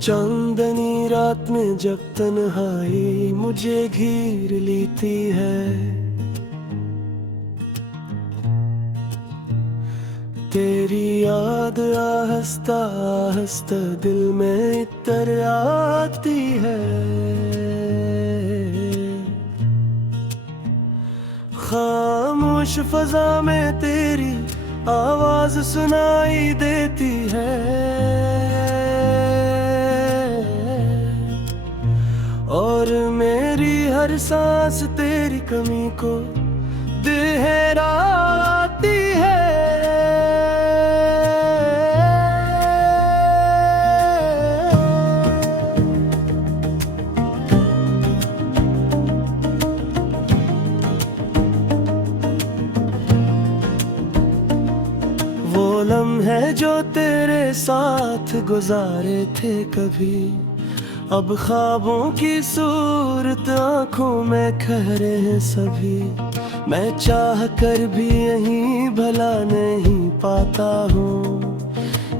चांदनी रात में जब तन्हाई मुझे घेर लेती है, तेरी याद आहिस्ता आहिस्ता दिल में इतर आती है। खामोश फजा में तेरी आवाज सुनाई देती है, और मेरी हर सांस तेरी कमी को दोहराती है। वो लम्हे जो तेरे साथ गुजारे थे कभी, अब ख्वाबों की सूरत आंखों में खहरे हैं सभी। मैं चाह कर भी यहीं भला नहीं पाता हूँ,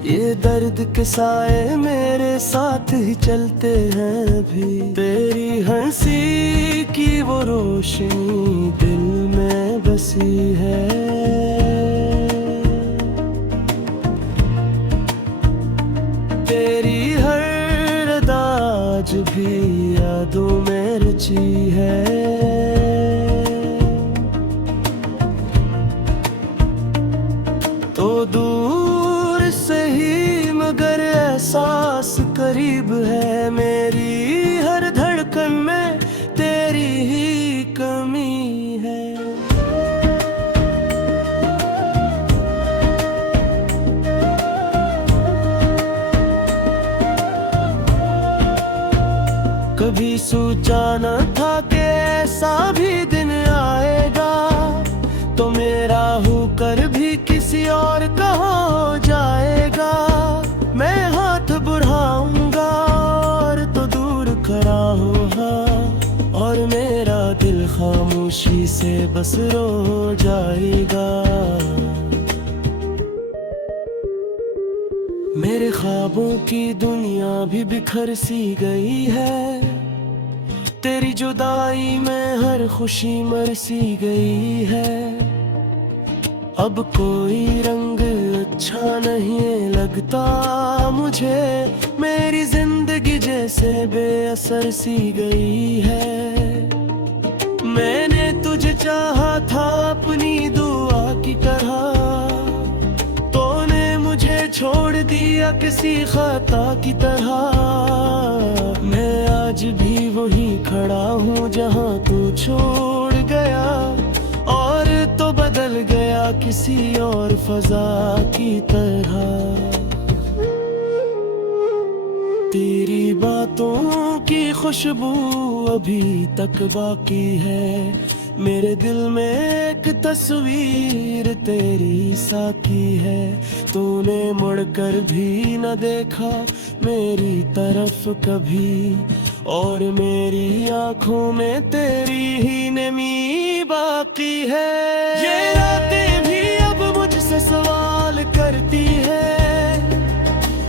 ये दर्द के साए मेरे साथ ही चलते हैं अभी। तेरी हंसी की वो रोशनी दिल में बसी है, तेरी आज भी यादों में रुचि है। तो दूर से ही मगर एहसास करीब है, मेरी हर धड़कन में तेरी ही कमी है। कभी सोचा न था कि ऐसा भी दिन आएगा, तो मेरा होकर भी किसी और का हो जाएगा। मैं हाथ बढ़ाऊंगा और तो दूर खड़ा होगा, और मेरा दिल खामोशी से बस रो जाएगा। मेरे ख्वाबों की दुनिया भी बिखर सी गई है, तेरी जुदाई में हर खुशी मर सी गई है। अब कोई रंग अच्छा नहीं लगता मुझे, मेरी जिंदगी जैसे बेअसर सी गई है। मैंने तुझे चाहा था अपनी दुआ की तरह, छोड़ दिया किसी खता की तरह। मैं आज भी वहीं खड़ा हूँ जहाँ तू छोड़ गया, और तो बदल गया किसी और फजा की तरह। तेरी बातों की खुशबू अभी तक बाकी है, मेरे दिल में एक तस्वीर तेरी साकी है। तूने मुड़कर भी न देखा मेरी तरफ कभी, और मेरी आंखों में तेरी ही नमी बाकी है। ये रातें भी अब मुझसे सवाल करती है,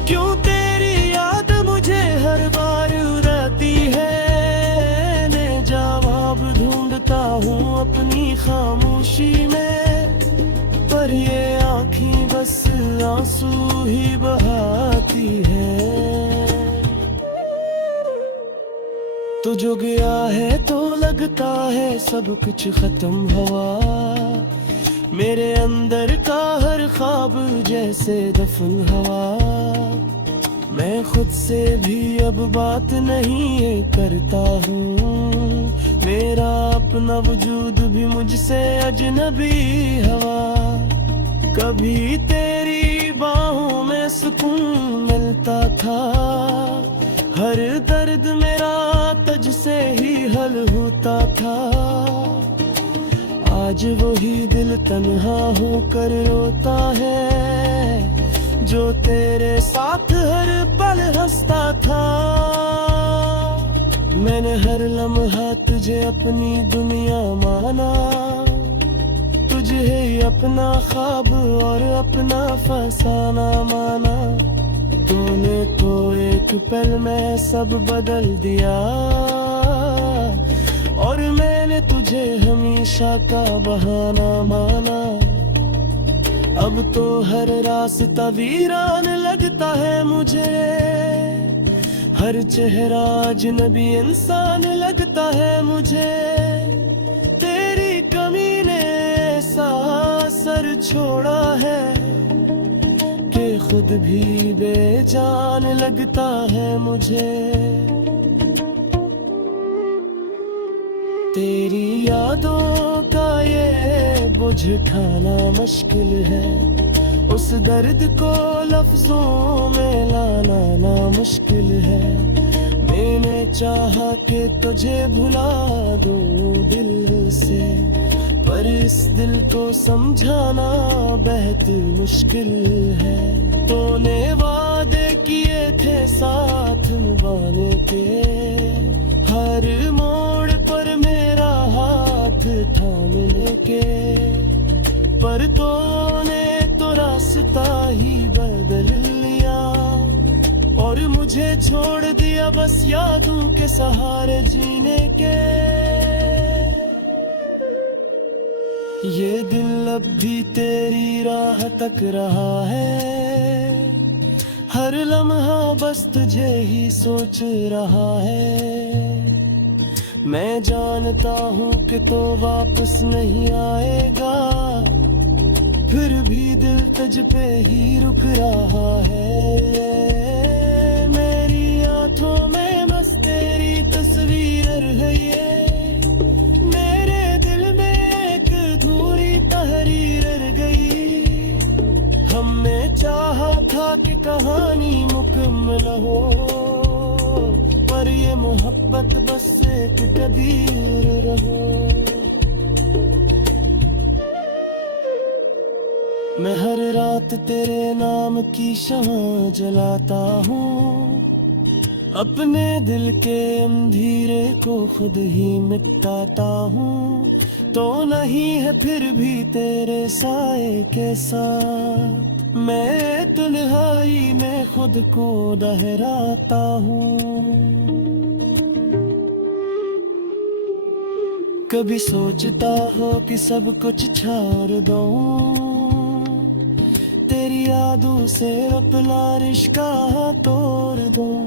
क्यों तेरी याद मुझे हर बार उड़ाती है। मैं जवाब ढूंढता हूँ अपनी खामोशी में, पर ये आँखें बस आंसू ही बहाती है। तो जो गया है तो लगता है सब कुछ खत्म हुआ, मेरे अंदर का हर ख्वाब जैसे दफन हुआ। मैं खुद से भी अब बात नहीं करता हूँ, मेरा अपना वजूद भी मुझसे अजनबी हवा। कभी तेरी बाहों में सुकून मिलता था, हर दर्द मेरा तुझसे ही हल होता था। आज वही दिल तन्हा होकर रोता है, जो तेरे साथ हर पल हंसता था। मैंने हर लम्हा तुझे अपनी दुनिया माना, तुझे ही अपना ख्वाब और अपना फसाना माना। तूने तो एक पल में सब बदल दिया, और मैंने तुझे हमेशा का बहाना माना। अब तो हर रास्ता वीरान लगता है मुझे, हर चेहरा अजनबी इंसान लगता है मुझे। तेरी कमी ने ऐसा असर छोड़ा है कि खुद भी बेजान लगता है मुझे। तेरी यादों का ये बोझ उठाना मुश्किल है, उस दर्द को लफ्जों में लाना नामुश्किल है। मैंने चाहा कि तुझे भुला दूं दिल से, पर इस दिल को समझाना बेहद मुश्किल है। तूने वादे किए थे साथ निभाने के, हर मोड़ पर मेरा हाथ थामने के, पर तूने तो रास्ता ही बदल लिया, और मुझे छोड़ दिया बस यादों के सहारे जीने के। ये दिल अब भी तेरी राह तक रहा है, हर लम्हा बस तुझे ही सोच रहा है। मैं जानता हूँ कि तो वापस नहीं आएगा, फिर भी दिल तुझ पे ही रुक रहा है। मेरी आंखों में बस तेरी तस्वीर है ये, मेरे दिल में एक अधूरी तहरीर रह गई। हमने चाहा था कि कहानी मुकम्मल हो, पर ये मोहब्बत बस एक कदीर रहो। मैं हर रात तेरे नाम की शम्मा जलाता हूँ, अपने दिल के अंधेरे को खुद ही मिटाता हूँ। तो नहीं है फिर भी तेरे साए के साथ, मैं तन्हाई में खुद को दोहराता हूँ। कभी सोचता हो कि सब कुछ छोड़ दूं, तेरी यादों से अपना रिश्ता तोड़ दूं,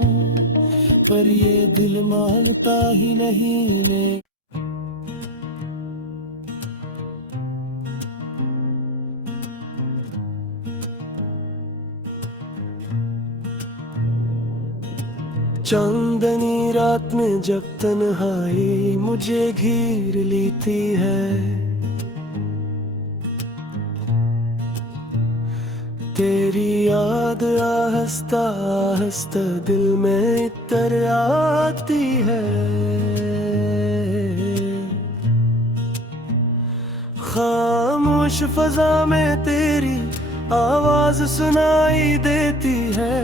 पर ये दिल मानता ही नहीं ने। चांदनी रात में जब तन्हाई मुझे घेर लेती है, तेरी याद आहिस्ता आहिस्ता दिल में इतर आती है। खामोश फजा में तेरी आवाज सुनाई देती है,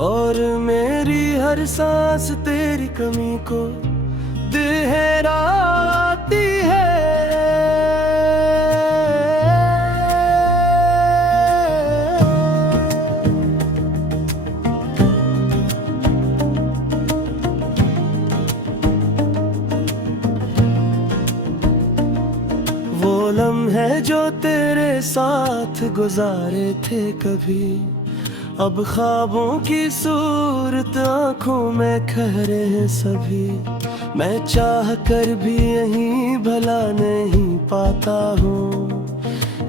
और मेरी हर सांस तेरी कमी को दोहराती है। वो लम्हे जो तेरे साथ गुजारे थे कभी, अब ख्वाबों की सूरत आंखों में खहरे हैं सभी। मैं चाह कर भी यहीं भला नहीं पाता हूँ,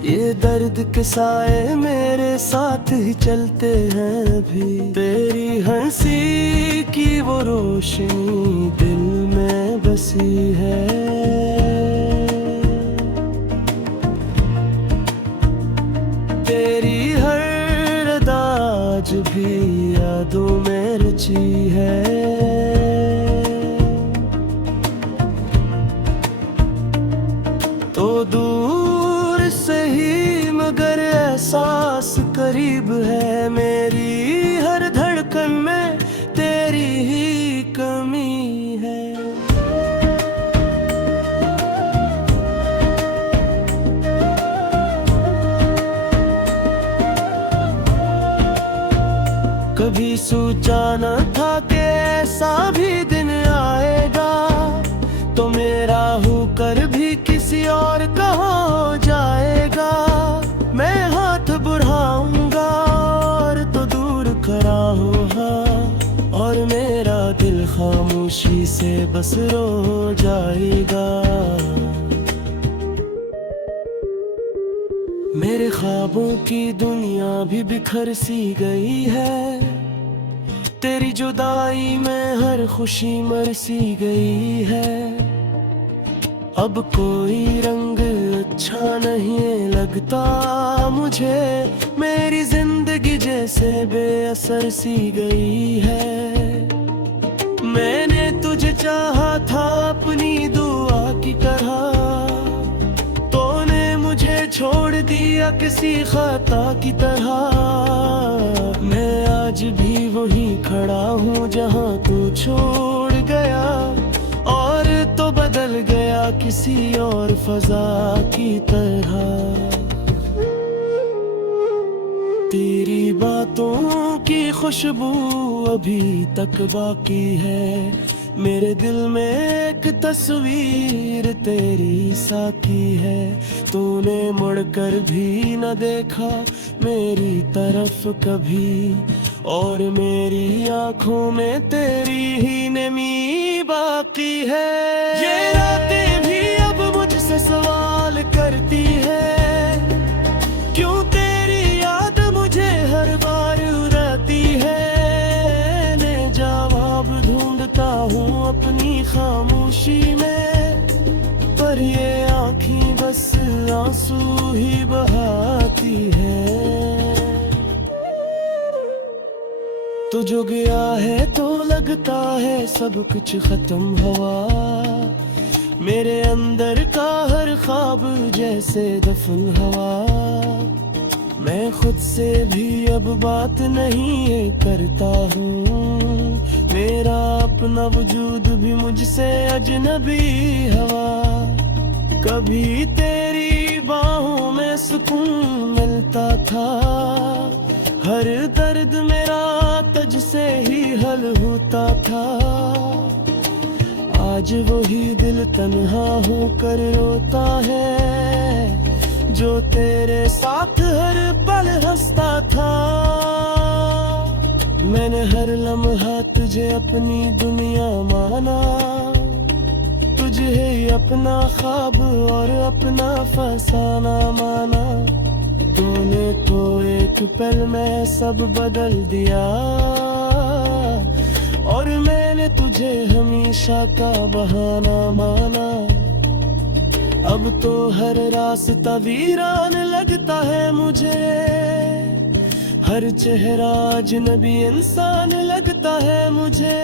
ये दर्द के साए मेरे साथ ही चलते हैं अभी। तेरी हंसी की वो रोशनी दिल में बसी है, तेरी आज भी यादों में रुचि है। तो दूर से ही मगर एहसास करीब है, मेरी हर धड़कन में तेरी ही कमी है। सोचा न था कि ऐसा भी दिन आएगा, तो मेरा होकर भी किसी और का हो जाएगा। मैं हाथ बढ़ाऊंगा और तो दूर खड़ा हूँ, हाँ, और मेरा दिल खामोशी से बस रो जाएगा। मेरे ख्वाबों की दुनिया भी बिखर सी गई है, तेरी जुदाई में हर खुशी मर सी गई है। अब कोई रंग अच्छा नहीं लगता मुझे, मेरी जिंदगी जैसे बेअसर सी गई है। मैंने तुझे चाहा था अपनी दुआ की तरह, छोड़ दिया किसी खता की तरह। मैं आज भी वहीं खड़ा हूँ जहाँ तू छोड़ गया, और तो बदल गया किसी और फजा की तरह। तेरी बातों की खुशबू अभी तक बाकी है, मेरे दिल में एक तस्वीर तेरी साकी है। तूने मुड़कर भी न देखा मेरी तरफ कभी, और मेरी आंखों में तेरी ही नमी बाकी है। ये रातें भी अब मुझसे सवाल करती है, क्यों तेरी याद मुझे हर बार उड़ाती है। मैं जवाब ढूंढता हूँ अपनी खामोशी में, पर ये आँखें बस आंसू ही बहाती है। तो जो गया है तो लगता है सब कुछ खत्म हुआ, मेरे अंदर का हर ख्वाब जैसे दफन हुआ। मैं खुद से भी अब बात नहीं करता हूँ, मेरा अपना वजूद भी मुझसे अजनबी हुआ। कभी तेरी बाहों में सुकून मिलता था, हर दर्द मेरा तुझ से ही हल होता था। आज वही दिल तन्हा होकर रोता है, जो तेरे साथ हर पल हंसता था। मैंने हर लम्हा तुझे अपनी दुनिया माना, तुझे ही अपना ख्वाब और अपना फसाना माना। तूने तो एक पल में सब बदल दिया, और मैंने तुझे हमेशा का बहाना माना। अब तो हर रास्ता वीरान लगता है मुझे, हर चेहरा अजनबी इंसान लगता है मुझे।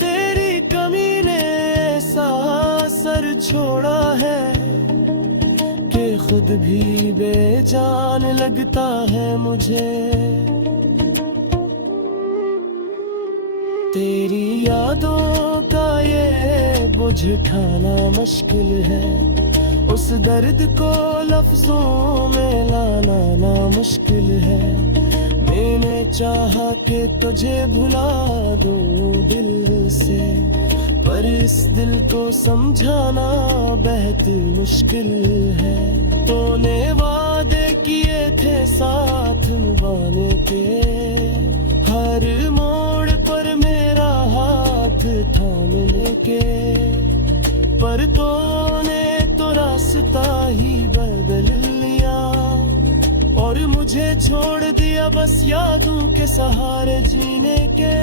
तेरी कमी ने ऐसा असर छोड़ा है कि खुद भी बेजान लगता है मुझे। तेरी यादों का ये बोझ उठाना मुश्किल है, उस दर्द को लफ्जों में लाना ना मुश्किल है। मैंने चाहा कि तुझे भुला दूं दिल से, पर इस दिल को समझाना बेहद मुश्किल है। तूने वादे किए थे साथ निभाने के, हर मोड़ पर मेरा हाथ थामने के, पर तूने तो रास्ता ही बदल लिया, और मुझे छोड़ दिया बस यादों के सहारे जीने के।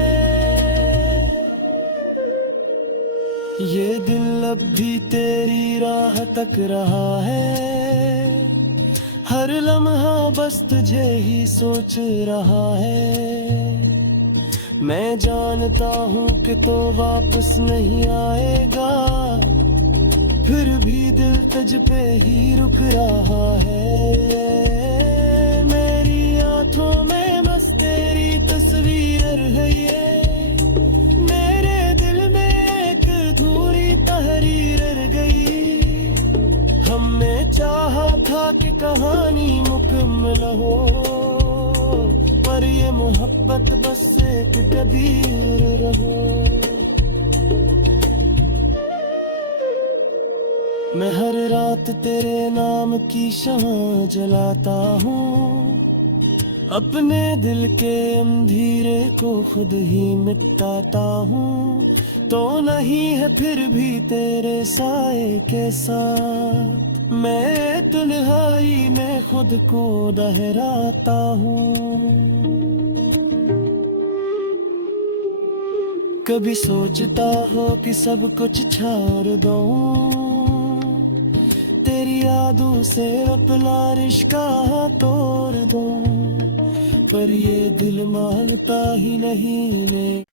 ये दिल अब भी तेरी राह तक रहा है, हर लम्हा बस तुझे ही सोच रहा है। मैं जानता हूँ कि तो वापस नहीं आएगा, फिर भी दिल तुझ पे ही रुक रहा है। मेरी आंखों में बस तेरी तस्वीर है, ये मेरे दिल में एक अधूरी तहरीर रह गई। हमने चाहा था कि कहानी मुकम्मल हो, पर ये मोहब्बत मोहब्बत बस एक कदीर रहो। मैं हर रात तेरे नाम की शम्म जलाता हूँ, अपने दिल के अंधेरे को खुद ही मिटाता हूँ। तो नहीं है फिर भी तेरे साए के साथ, मैं तन्हाई में खुद को दोहराता हूँ। कभी सोचता हो कि सब कुछ छोड़ दूँ, तेरी यादों से अपना रिश्ता तोड़ दूँ, पर ये दिल मानता ही नहीं ने।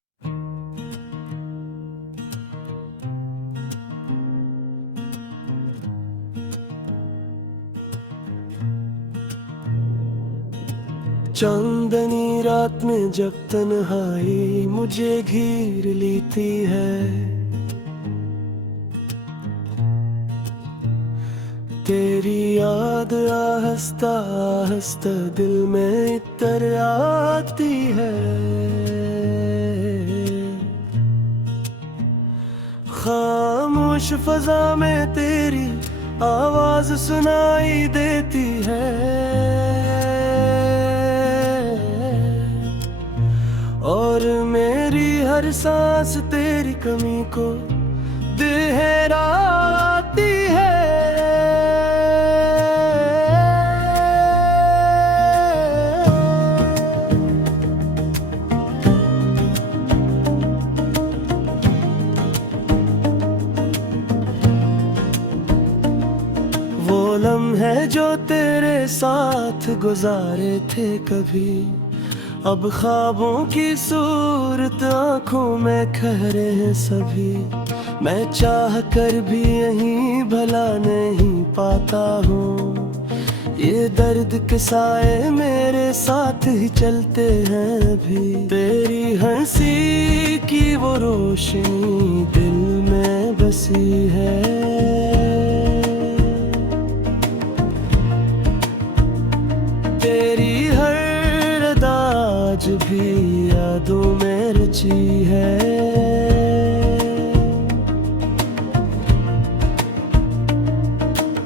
चांदनी रात में जब तन्हाई मुझे घेर लेती है, तेरी याद आहिस्ता आहिस्ता दिल में इतर आती है। खामोश फजा में तेरी आवाज सुनाई देती है, और मेरी हर सांस तेरी कमी को दोहराती है। वो लम्हे जो तेरे साथ गुजारे थे कभी, अब ख्वाबों की सूरत आंखों में खहरे हैं सभी। मैं चाह कर भी यहीं भला नहीं पाता हूँ, ये दर्द के साए मेरे साथ ही चलते हैं अभी। तेरी हंसी की वो रोशनी दिल में बसी है, तेरी हर अदा आज भी यादों में रची है।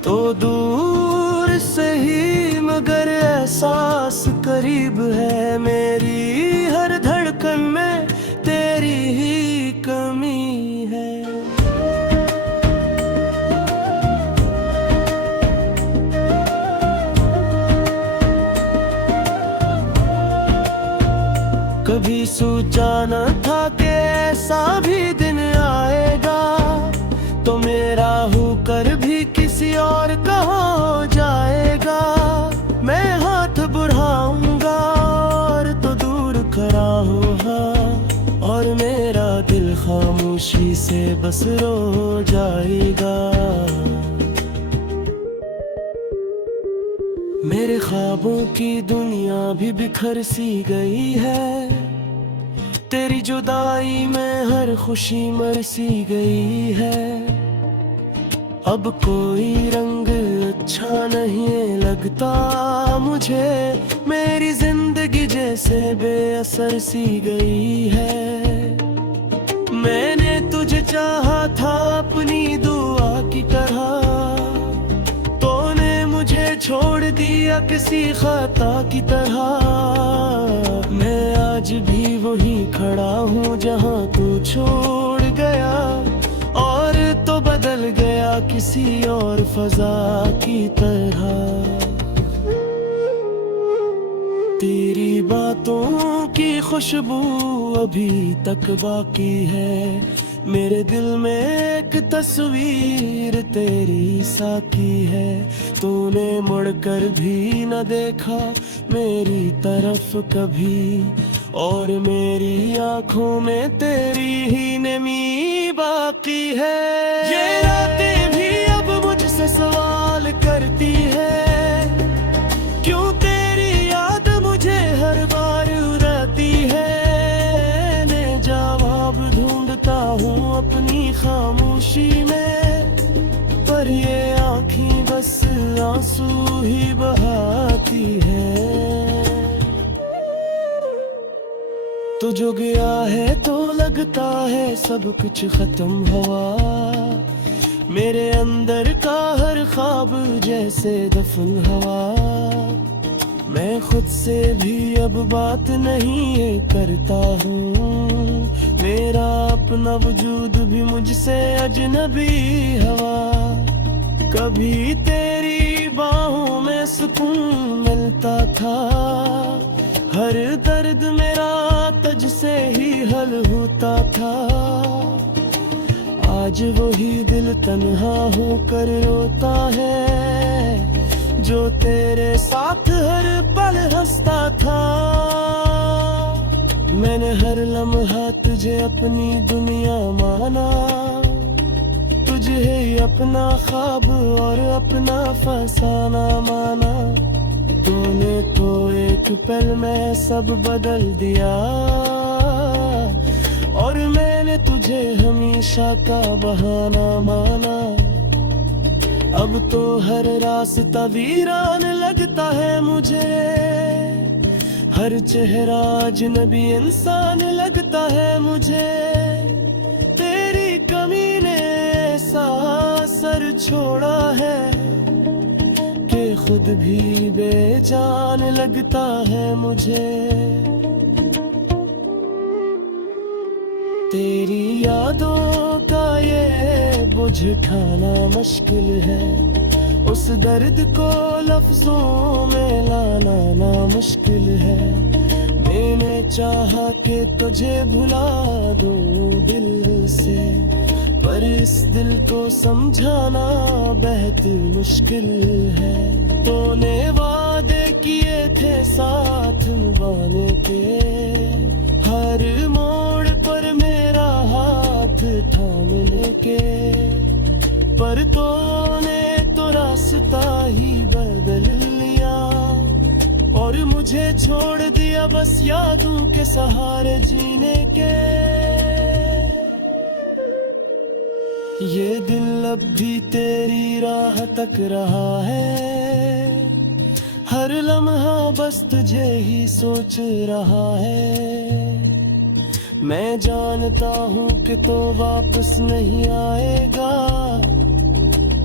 तो दूर से ही मगर एहसास करीब है, मेरी हर धड़कन में तेरी ही कमी है। कभी सोचा न था कि ऐसा भी दिन आएगा, तो मेरा होकर भी किसी और का हो जाएगा। मैं हाथ बढ़ाऊंगा और तो दूर खड़ा होगा, और मेरा दिल खामोशी से बस रो जाएगा। मेरे ख्वाबों की दुनिया भी बिखर सी गई है, तेरी जुदाई में हर खुशी मर सी गई है। अब कोई रंग अच्छा नहीं लगता मुझे, मेरी जिंदगी जैसे बेअसर सी गई है। मैंने तुझे चाहा था अपनी दुआ की तरह, छोड़ दिया किसी खता की तरह। मैं आज भी वहीं खड़ा हूँ जहाँ तू छोड़ गया, और तो बदल गया किसी और फजा की तरह। तेरी बातों की खुशबू अभी तक बाकी है, मेरे दिल में एक तस्वीर तेरी साकी है। तूने मुड़कर भी न देखा मेरी तरफ कभी, और मेरी आंखों में तेरी ही नमी बाकी है। ये रातें भी अब मुझसे सवाल करती है, क्यों तेरी याद मुझे हर बार उड़ाती है। मैं जवाब ढूंढता हूँ अपनी खामोशी में, पर ये आँखें बस आंसू ही बहाती है। तू जो गया है तो लगता है सब कुछ खत्म हुआ। मेरे अंदर का हर ख्वाब जैसे दफन हुआ। मैं खुद से भी अब बात नहीं करता हूँ। मेरा अपना वजूद भी मुझसे अजनबी हुआ। कभी तेरी बाहों में सुकून मिलता था। हर दर्द मेरा तुझसे ही हल होता था। आज वही दिल तन्हा होकर रोता है जो तेरे साथ हर पल हंसता था। मैंने हर लम्हा तुझे अपनी दुनिया माना। तुझे ही अपना ख्वाब और अपना फसाना माना। तूने तो एक पल में सब बदल दिया और मैंने तुझे हमेशा का बहाना माना। अब तो हर रास्ता वीरान लगता है मुझे। हर चेहरा अजनबी इंसान लगता है मुझे। तेरी कमी ने ऐसा असर छोड़ा है कि खुद भी बेजान लगता है मुझे। तेरी यादों का ये बोझ उठाना मुश्किल है। उस दर्द को लफ्जों में लाना नामुश्किल है। मैंने चाहा कि तुझे भुला दूं दिल से, पर इस दिल को समझाना बेहद मुश्किल है। तूने वादे किए थे साथ निभाने के। हर मोड़ पर मेरा हाथ थामने के, पर तूने तो रास्ता ही बदल लिया और मुझे छोड़ दिया बस यादों के सहारे जीने के। ये दिल अब भी तेरी राह तक रहा है। हर लम्हा बस तुझे ही सोच रहा है। मैं जानता हूँ कि तो वापस नहीं आएगा,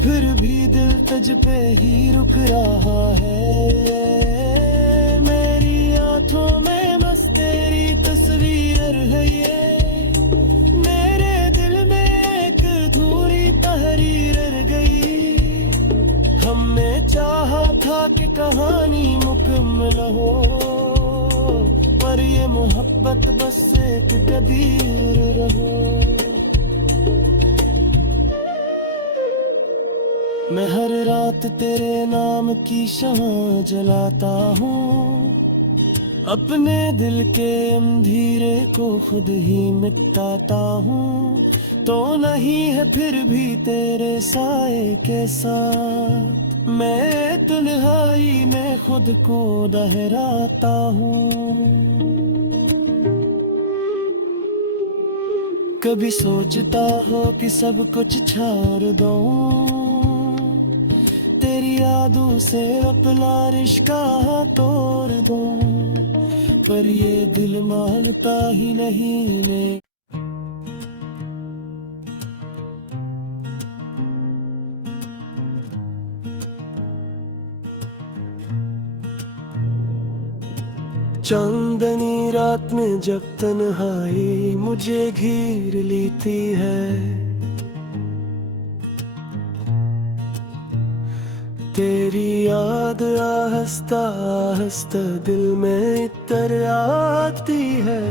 फिर भी दिल तुझ पे ही रुक रहा है। मेरी आंखों में बस तेरी तस्वीर है ये। मेरे दिल में एक अधूरी तहरीर रह गई। हमने चाहा था कि कहानी मुकम्मल हो, पर ये मोहब्बत बस एक कदीर रहो। मैं हर रात तेरे नाम की शमा जलाता हूँ। अपने दिल के अंधेरे को खुद ही मिटाता हूँ। तो नहीं है फिर भी तेरे साए के साथ मैं तन्हाई में खुद को दोहराता हूँ। कभी सोचता हो कि सब कुछ छोड़ दूं, तेरी यादों से अपना रिश्ता तोड़ दूं, पर ये दिल मानता ही नहीं ने। चांदनी रात में जब तन्हाई मुझे घेर लेती है, तेरी याद आहिस्ता आहिस्ता दिल में इतर आती है।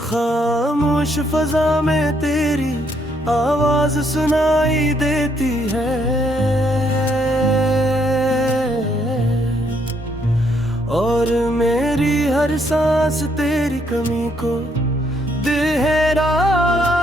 खामोश फजा में तेरी आवाज सुनाई देती है, और मेरी हर सांस तेरी कमी को दोहराती